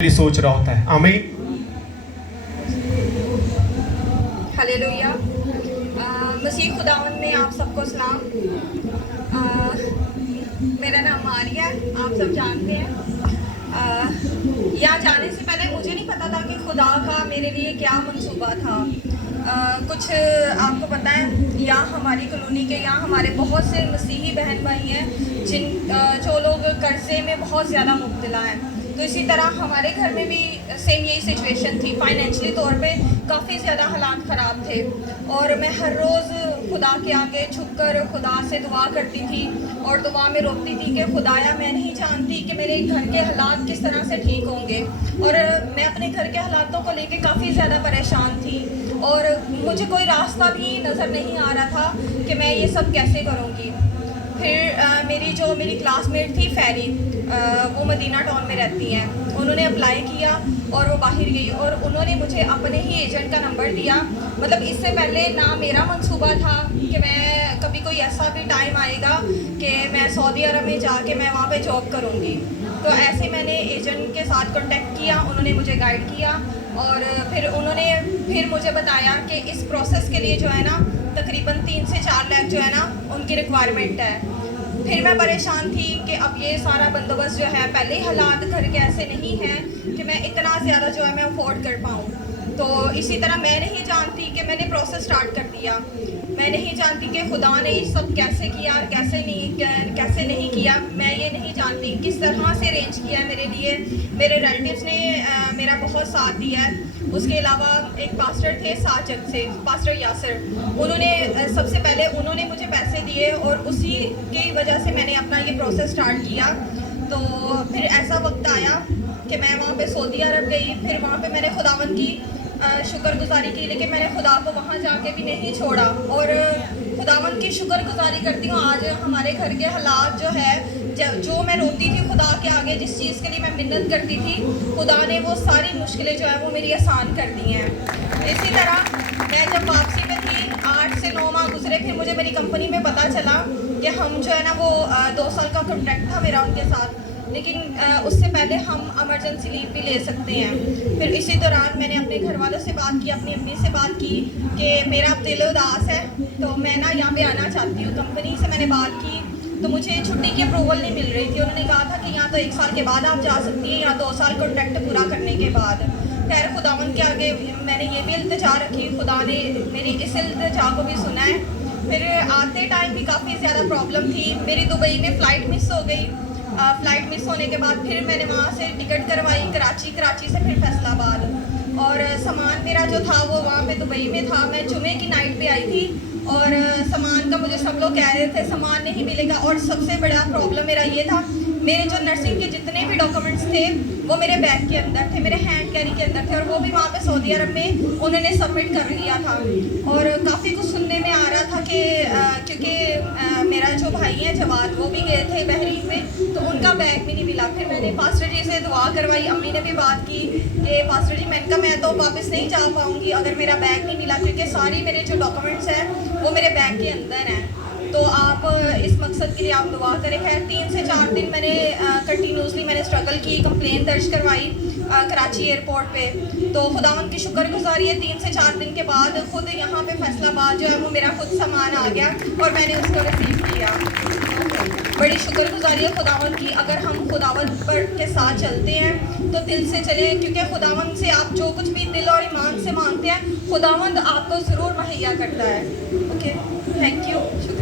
सोच रहा होता है। आमीन। हालेलुया। मसीह खुदावन में आप सबको सलाम। मेरा नाम मारिया है, आप सब जानते हैं। यहाँ जाने से पहले मुझे नहीं पता था कि खुदा का मेरे लिए क्या मंसूबा था। कुछ आपको पता है, यहाँ हमारी कॉलोनी के यहाँ हमारे बहुत से मसीही बहन भाई हैं जो लोग कर्जे में बहुत ज़्यादा मुब्तला हैं। तो इसी तरह हमारे घर में भी सेम यही सिचुएशन थी। फाइनेंशियली तौर पे काफ़ी ज़्यादा हालात ख़राब थे और मैं हर रोज़ खुदा के आगे झुककर खुदा से दुआ करती थी और दुआ में रोकती थी कि खुदाया, मैं नहीं जानती कि मेरे घर के हालात किस तरह से ठीक होंगे। और मैं अपने घर के हालातों को लेके काफ़ी ज़्यादा परेशान थी और मुझे कोई रास्ता भी नज़र नहीं आ रहा था कि मैं ये सब कैसे करूँगी। फिर मेरी क्लासमेट थी फैरी, वो मदीना टाउन में रहती हैं। उन्होंने अप्लाई किया और वो बाहर गई और उन्होंने मुझे अपने ही एजेंट का नंबर दिया। मतलब इससे पहले ना मेरा मंसूबा था कि मैं कभी कोई ऐसा भी टाइम आएगा कि मैं सऊदी अरब में जाके मैं वहाँ पे जॉब करूँगी। तो ऐसे मैंने एजेंट के साथ कांटेक्ट किया, उन्होंने मुझे गाइड किया और फिर उन्होंने मुझे बताया कि इस प्रोसेस के लिए जो है ना तकरीबन 3 से 4 लाख जो है ना उनकी रिक्वायरमेंट है। फिर मैं परेशान थी कि अब ये सारा बंदोबस्त जो है, पहले ही हालात घर के ऐसे नहीं हैं कि मैं इतना ज़्यादा जो है मैं अफोर्ड कर पाऊँ। तो इसी तरह मैं नहीं जानती कि मैंने प्रोसेस स्टार्ट कर दिया। मैं नहीं जानती कि खुदा ने ये सब कैसे किया और कैसे नहीं किया। मैं ये नहीं जानती किस तरह से अरेंज किया मेरे लिए। मेरे रिलेटिव्स ने मेरा बहुत साथ दिया है। उसके अलावा एक पास्टर थे साजद से, पास्टर यासर, उन्होंने सबसे पहले उन्होंने मुझे पैसे दिए और उसी की वजह से मैंने अपना ये प्रोसेस स्टार्ट किया। तो फिर ऐसा वक्त आया कि मैं वहाँ पे सऊदी अरब गई। फिर वहाँ पे मैंने खुदावन की शुक्रगुजारी की, लेकिन मैंने खुदा को वहाँ जाके भी नहीं छोड़ा और खुदावन की शुक्रगुजारी करती हूँ। आज हमारे घर के हालात जो है, जो मैं रोती थी खुदा के आगे, जिस चीज़ के लिए मैं मिन्नत करती थी, खुदा ने वो सारी मुश्किलें जो है वो मेरी आसान कर दी हैं। इसी तरह मैं जब वापसी में थी, 8 से 9 माह गुजरे, फिर मुझे मेरी कंपनी में पता चला कि हम जो है ना वो 2 साल का कॉन्ट्रैक्ट था मेरा उनके साथ, लेकिन उससे पहले हम इमरजेंसी लीव भी ले सकते हैं। फिर इसी दौरान मैंने अपने घर वालों से बात की, अपनी अम्मी से बात की कि मेरा अब दिल उदास है, तो मैं ना यहाँ पे आना चाहती हूँ। कंपनी से मैंने बात की तो मुझे छुट्टी की अप्रूवल नहीं मिल रही थी। उन्होंने कहा था कि यहाँ तो 1 साल के बाद आप जा सकती हैं या 2 साल कॉन्ट्रैक्ट पूरा करने के बाद। खैर खुदावन के आगे मैंने ये भी इल्तिजा रखी, खुदा ने मेरी इस इल्तिजा को भी सुना है। फिर आते टाइम भी काफ़ी ज़्यादा प्रॉब्लम थी। मेरी दुबई में फ़्लाइट मिस हो गई। फ़्लाइट मिस होने के बाद फिर मैंने वहाँ से टिकट करवाई कराची से फिर फैसलाबाद। और सामान मेरा जो था वो वहाँ पे दुबई में था। मैं जुमे की नाइट पे आई थी और सामान का मुझे सब लोग कह रहे थे सामान नहीं मिलेगा। और सबसे बड़ा प्रॉब्लम मेरा ये था, मेरे जो नर्सिंग के जितने भी डॉक्यूमेंट्स थे वो मेरे बैग के अंदर थे, मेरे हैंड कैरी के अंदर थे, और वो भी वहाँ पे सऊदी अरब में उन्होंने सबमिट कर लिया था। और काफ़ी कुछ सुनने में आ रहा था कि क्योंकि मेरा जो भाई है जवाद, वो भी गए थे बहरीन में, तो उनका बैग भी नहीं मिला। फिर मैंने पास्टर जी से दुआ करवाई, अम्मी ने भी बात की कि पास्टर जी, मैं तो वापस नहीं जा पाऊँगी अगर मेरा बैग नहीं मिला, क्योंकि सारी मेरे जो डॉक्यूमेंट्स हैं वो मेरे बैग के अंदर हैं। तो आप इस मकसद के लिए आप दुआ करें। खैर 3 से 4 दिन मैंने कंटिन्यूसली मैंने स्ट्रगल की, कंप्लेन दर्ज करवाई कराची एयरपोर्ट पे। तो खुदावन की शुक्रगुजारी है, 3 से 4 दिन के बाद खुद यहाँ पे फैसलाबाद जो है वो मेरा खुद सामान आ गया और मैंने उसको रिसीव किया। बड़ी शुक्रगुजारी है खुदावन की। अगर हम खुदावन पर के साथ चलते हैं तो दिल से चले, क्योंकि खुदावन से आप जो कुछ भी दिल और ईमान से मांगते हैं खुदावंद आपको ज़रूर मुहैया करता है। Okay, thank you.